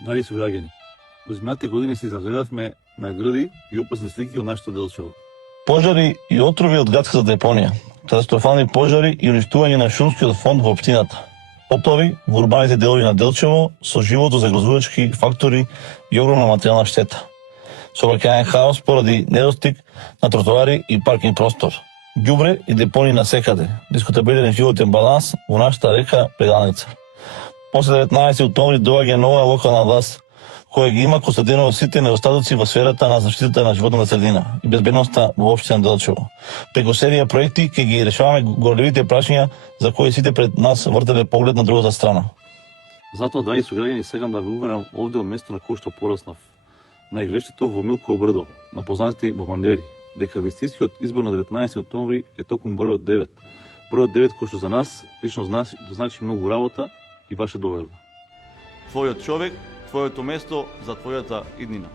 Драги сограѓани, во изминатите години се изразгледавме награди и опасни слики од нашето Делчево. Пожари и отрови од градската депонија, катастрофални пожари и уништување на шумскиот фонд во општината, поплави во урбаните делови на Делчево со живото загрозувачки фактори и огромна материјална штета. Сообраќајен хаос поради недостиг на тротоари и паркинг простор, ѓубре и депони насекаде, дискутабилен животен баланс во нашата река Прегалница. После 19 октомври доаѓа нова локална власт, која ги има констатирано сите недостатоци во сферата на заштитата на животната средина и безбедноста во општина Делчево. Преку серија проекти ќе ги решаваме големите прашања за кои сите пред нас вртеле поглед на другата страна. Затоа, драги сограѓани, сегам да ве уверам овде од место на кој што пораснав, на игрището во Милково брдо, на познатите бомбардери, дека вистинскиот избор на 19 октомври е токму бројот 9. Бројот 9 кој што за нас лично значи многу работа и ваша доверба. Твојот човек, твоето место за твојата иднина.